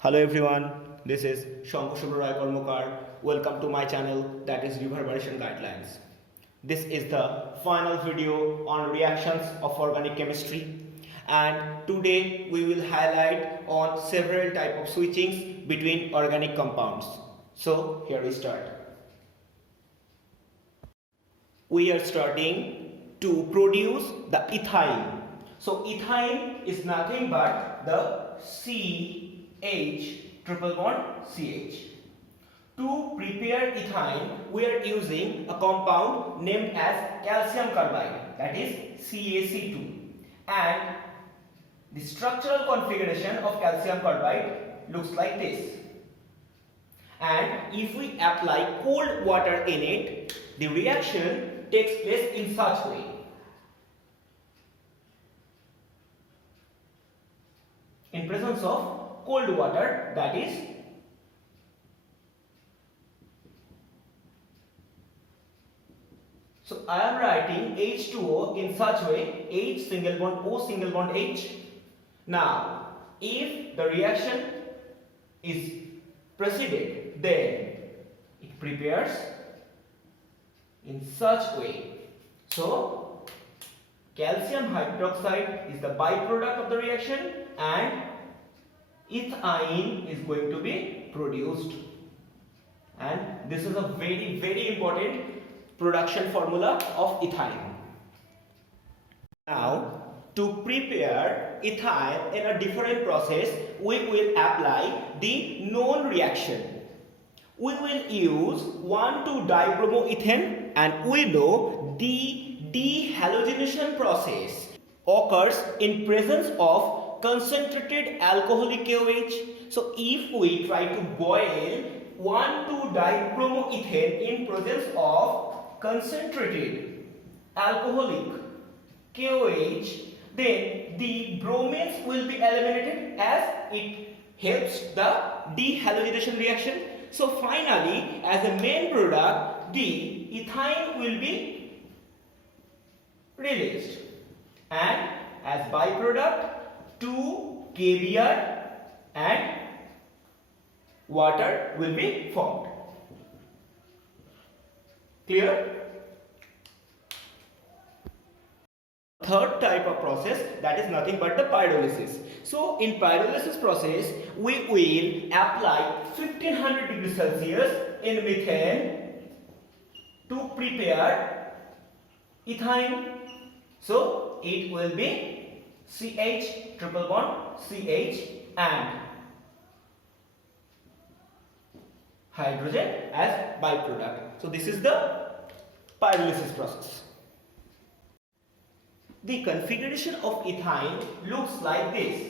Hello everyone, this is Shankar Kormokar. Welcome to my channel, that is Reverberation Guidelines. This is the final video on reactions of organic chemistry, and today we will highlight on several type of switchings between organic compounds. So here we start. We are starting to produce the ethyne. So ethyne is nothing but the CH triple bond CH. To prepare ethyne, we are using a compound named as calcium carbide, that is CaC2. And the structural configuration of calcium carbide looks like this. And if we apply cold water in it, the reaction takes place in such way. In presence of cold water, that is so I am writing H2O in such way, H single bond O single bond H. Now if the reaction is proceeded, then it prepares in such way. So calcium hydroxide is the byproduct of the reaction and ethyne is going to be produced. And this is a very important production formula of ethyne. Now to prepare ethyne in a different process, we will apply the known reaction. We will use 1,2-dibromoethane, and we know the halogenation process occurs in presence of concentrated alcoholic KOH. So if we try to boil 1,2-dibromoethane in presence of concentrated alcoholic KOH, then the bromanes will be eliminated as it helps the dehalogenation reaction. So finally, as a main product, the ethyne will be released, and as byproduct 2 KBr and water will be formed. Clear? Third type of process, that is nothing but the pyrolysis. So in pyrolysis process, we will apply 1500 degrees Celsius in methane to prepare ethyne. So it will be CH triple bond CH and hydrogen as byproduct. So this is the pyrolysis process. The configuration of ethyne looks like this: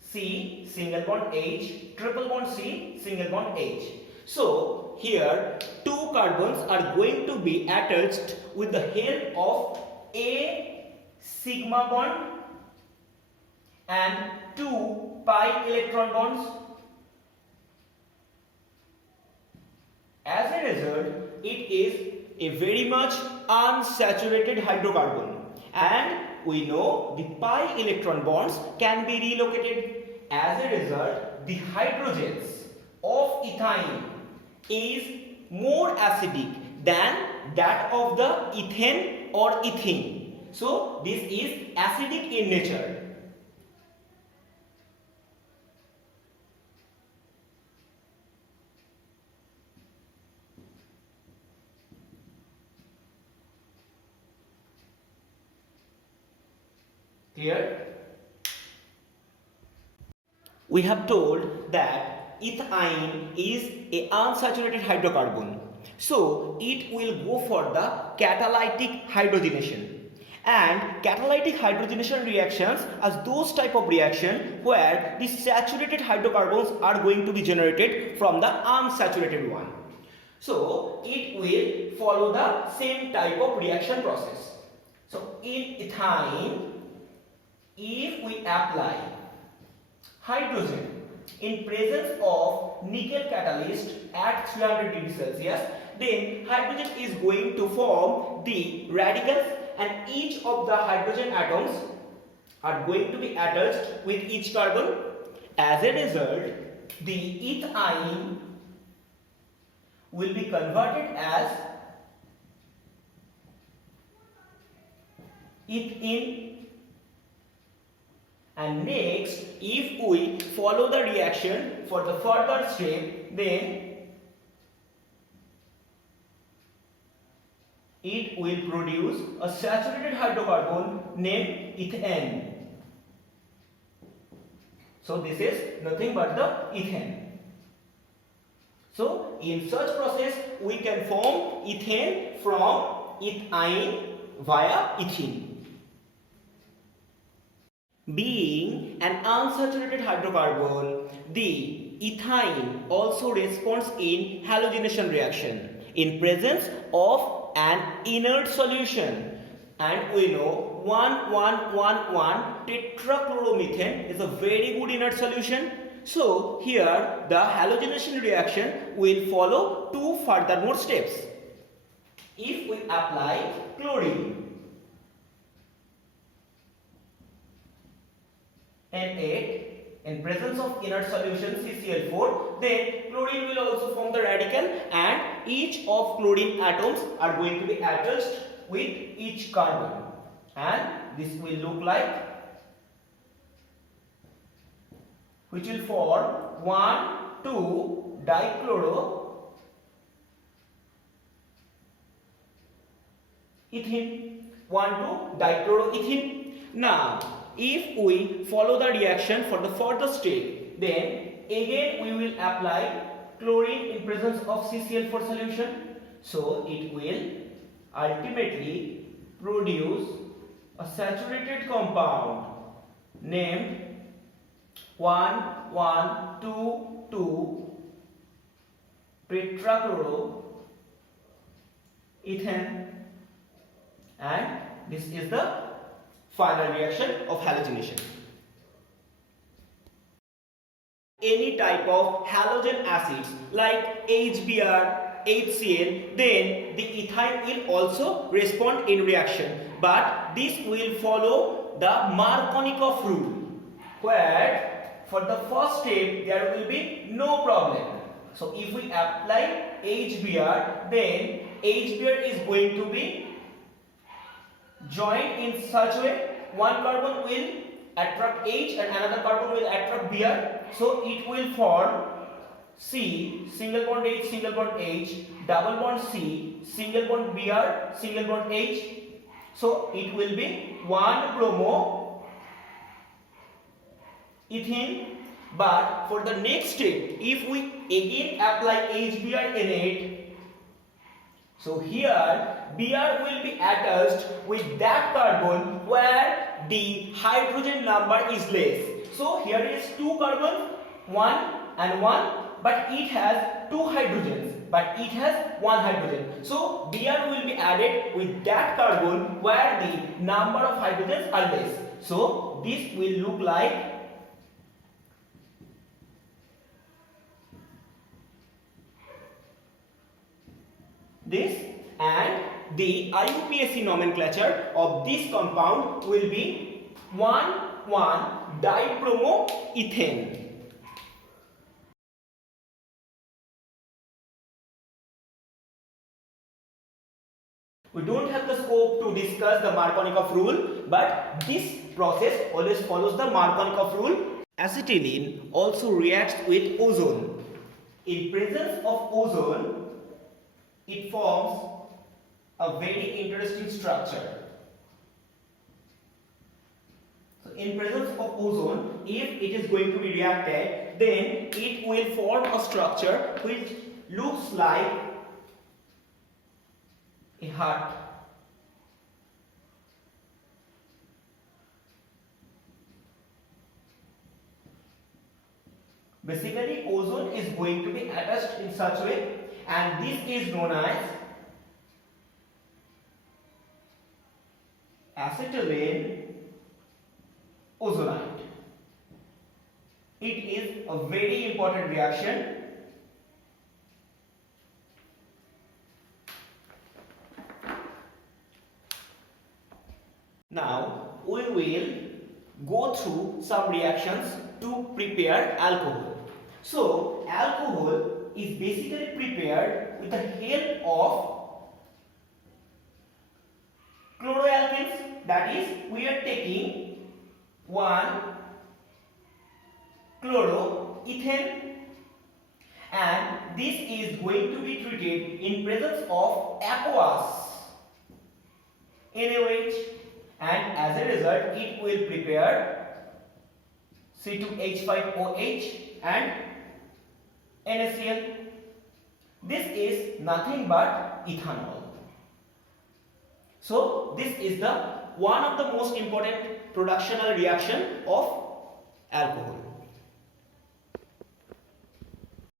C single bond H, triple bond C, single bond H. So here 2 carbons are going to be attached with the help of a sigma bond and 2 pi electron bonds. As a result, it is a very much unsaturated hydrocarbon. And we know the pi electron bonds can be relocated. As a result, the hydrogens of ethyne is more acidic than that of the ethane or ethene. So this is acidic in nature. Clear? We have told that ethyne is an unsaturated hydrocarbon. So it will go for the catalytic hydrogenation. And catalytic hydrogenation reactions are those type of reaction where the saturated hydrocarbons are going to be generated from the unsaturated one. So it will follow the same type of reaction process. So in ethyne, if we apply hydrogen in presence of nickel catalyst at 300 degrees Celsius, then hydrogen is going to form the radicals, and each of the hydrogen atoms are going to be attached with each carbon. As a result, the ethine will be converted as ethene, and next if we follow the reaction for the further step, then it will produce a saturated hydrocarbon named ethane. So this is nothing but the ethane. So in such process we can form ethane from ethine via ethene. Being an unsaturated hydrocarbon, the ethine also responds in halogenation reaction in presence of an inert solution, and we know 1,1,1,1 tetrachloromethane is a very good inert solution. So here the halogenation reaction will follow two furthermore steps. If we apply chlorine N8 in presence of inert solution CCl4, then chlorine will also form the radical, and each of chlorine atoms are going to be attached with each carbon, and this will look like, which will form 1,2 dichloroethene, 1,2 dichloroethene. Now if we follow the reaction for the further step, then again we will apply chlorine in presence of CCl4 solution. So it will ultimately produce a saturated compound named 1,1,2,2 tetrachloroethane, and this is the final reaction of halogenation. Any type of halogen acids like HBr, HCl, then the ethine will also respond in reaction, but this will follow the Markovnikov rule, where for the first step there will be no problem. So if we apply HBr, then HBr is going to be joined in such way, one carbon will attract H and another carbon will attract Br. So it will form C, single bond H, single bond H, double bond C, single bond Br, single bond H. So it will be 1 bromo ethene. But for the next step, if we again apply HBr N8, so here Br will be attached with that carbon where the hydrogen number is less. So here is 2 carbons, 1 and 1, but it has 2 hydrogens, but it has 1 hydrogen. So Br will be added with that carbon where the number of hydrogens are less. So this will look like this, and the I.U.P.A.C. nomenclature of this compound will be 1,1-dibromoethane. We don't have the scope to discuss the Markovnikov rule, but this process always follows the Markovnikov rule. Acetylene also reacts with ozone. In presence of ozone, it forms a very interesting structure. So in presence of ozone, if it is going to be reacted, then it will form a structure which looks like a heart. Basically, ozone is going to be attached in such way, and this is known as acetylene ozonide. It is a very important reaction. Now we will go through some reactions to prepare alcohol. So alcohol is basically prepared with the help of chloroalkanes. That is, we are taking one chloroethane, and this is going to be treated in presence of aqueous NaOH, and as a result it will prepare C2H5OH and NaCl. This is nothing but ethanol. So this is the one of the most important productional reaction of alcohol.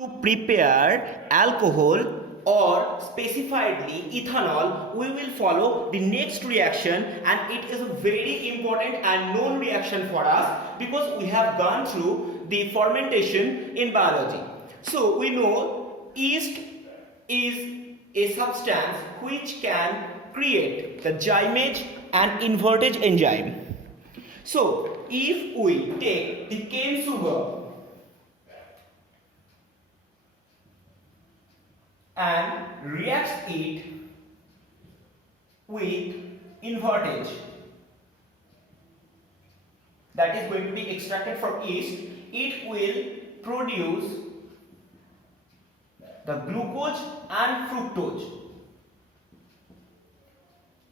To prepare alcohol or specifiedly ethanol, we will follow the next reaction, and it is a very important and known reaction for us because we have gone through the fermentation in biology. So we know yeast is a substance which can create the gymage and invertage enzyme. So if we take the cane sugar and reacts it with invertage, that is going to be extracted from yeast, it will produce the glucose and fructose.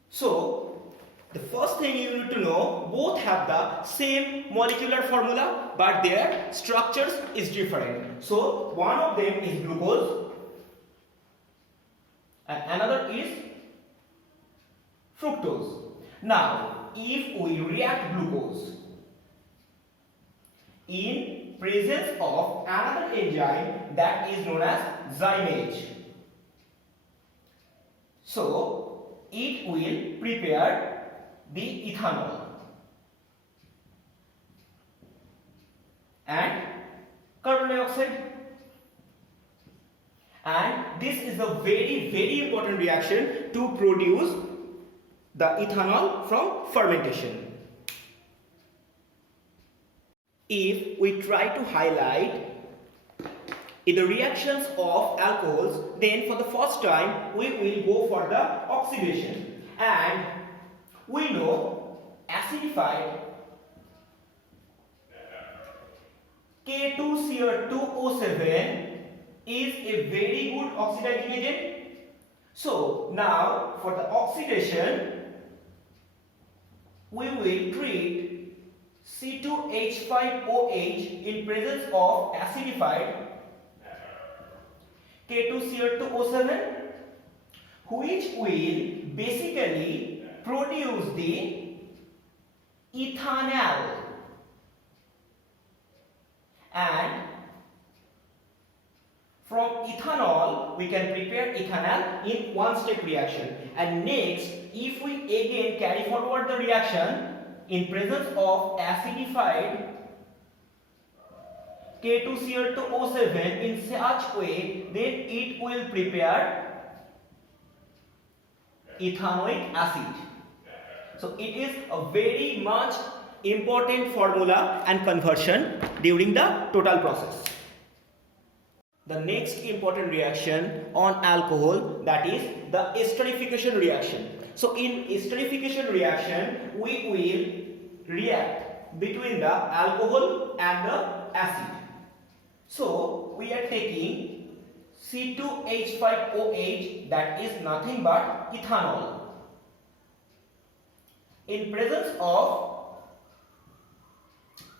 So the first thing you need to know, both have the same molecular formula but their structures is different. So one of them is glucose and another is fructose. Now if we react glucose in presence of another enzyme that is known as zymase, so it will prepare the ethanol and carbon dioxide, and this is a very important reaction to produce the ethanol from fermentation. If we try to highlight in the reactions of alcohols, then for the first time we will go for the oxidation, and we know acidified K2Cr2O7 is a very good oxidizing agent. So now for the oxidation we will treat C2H5OH in presence of acidified K2Cr2O7, which will basically produce the ethanol, and from ethanol we can prepare ethanol in one step reaction. And next, if we again carry forward the reaction in presence of acidified K2Cr2O7 in such way, then it will prepare ethanoic acid. So it is a very much important formula and conversion during the total process. The next important reaction on alcohol, that is the esterification reaction. So in esterification reaction we will react between the alcohol and the acid. So we are taking C2H5OH, that is nothing but ethanol, in presence of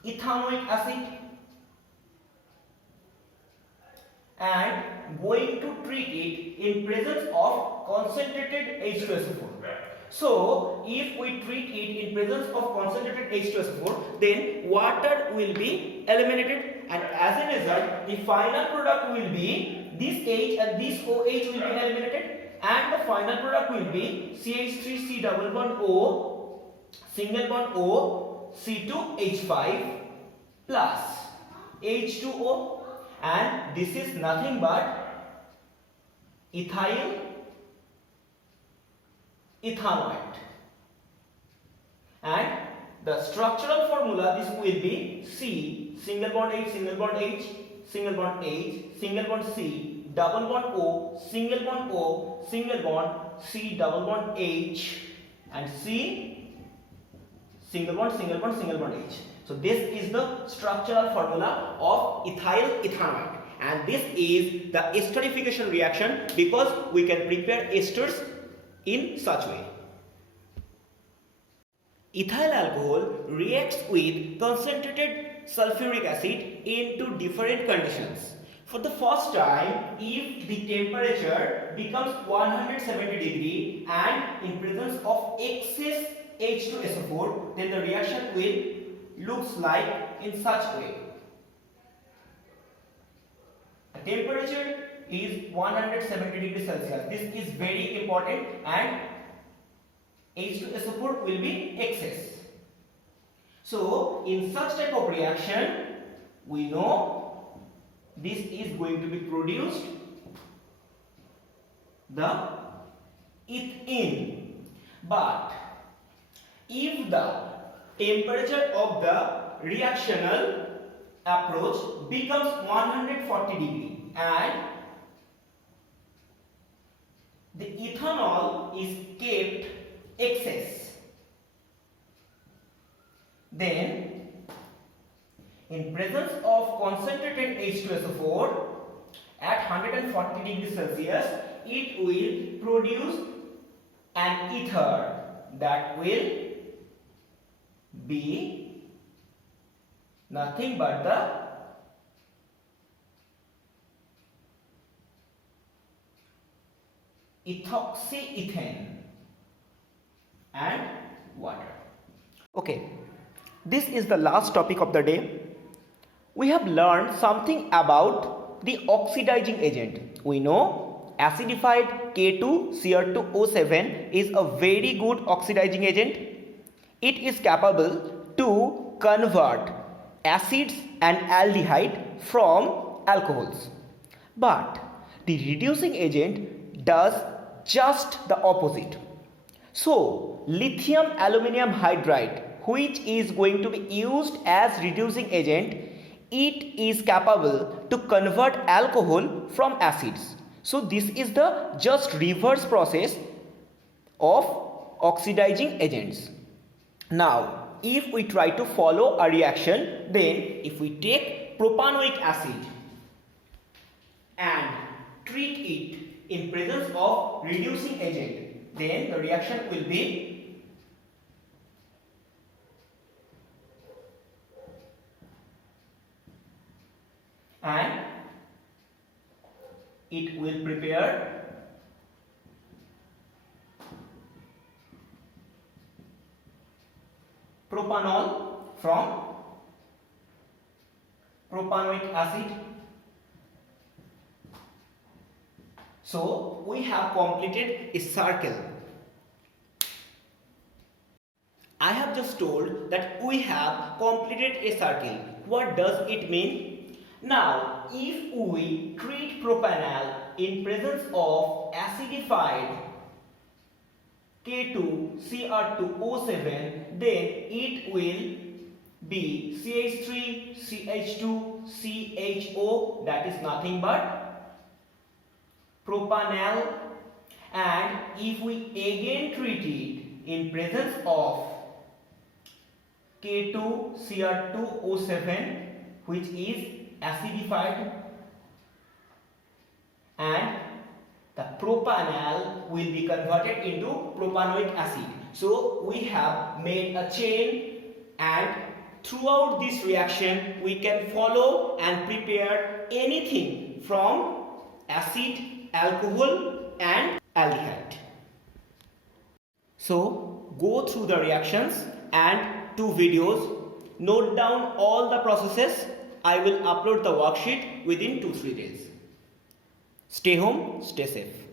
ethanoic acid, and going to treat it in presence of concentrated H2SO4. So if we treat it in presence of concentrated H2SO4, then water will be eliminated, and as a result the final product will be this H and this OH will be eliminated, and the final product will be CH3C double bond O single bond O C2H5 plus H2O, and this is nothing but ethyl ethanoate, and the structural formula, this will be C single bond H single bond H, single bond C, double bond O, single bond C, double bond H, and C, single bond H. So this is the structural formula of ethyl ethanoate, and this is the esterification reaction because we can prepare esters in such way. Ethyl alcohol reacts with concentrated sulfuric acid into different conditions. For the first time, if the temperature becomes 170 degree and in presence of excess H2SO4, then the reaction will looks like in such way. The temperature is 170 degrees Celsius. This is very important, and H2SO4 will be excess. So in such type of reaction, we know this is going to be produced the ethene. But if the temperature of the reactional approach becomes 140 degree and the ethanol is kept excess, then in presence of concentrated H2SO4 at 140 degrees Celsius, it will produce an ether that will be nothing but the ethoxyethane and water. Okay, this is the last topic of the day. We have learned something about the oxidizing agent. We know acidified K2Cr2O7 is a very good oxidizing agent. It is capable to convert acids and aldehyde from alcohols. But the reducing agent does just the opposite. So, lithium aluminum hydride, which is going to be used as reducing agent, it is capable to convert alcohol from acids. So, this is the just reverse process of oxidizing agents. Now, if we try to follow a reaction, then if we take propanoic acid and treat it in presence of reducing agent, then the reaction will be and it will prepare propanol from propanoic acid. So we have completed a circle. I have just told that we have completed a circle. What does it mean? Now, if we treat propanol in presence of acidified K2Cr2O7, then it will be CH3, CH2, CHO, that is nothing but propanol. And if we again treat it in presence of K2Cr2O7, which is acidified, and the propanol will be converted into propanoic acid. So we have made a chain, and throughout this reaction we can follow and prepare anything from acid, alcohol and aldehyde. So go through the reactions and 2 videos, note down all the processes. I will upload the worksheet within 2-3 days. Stay home, stay safe.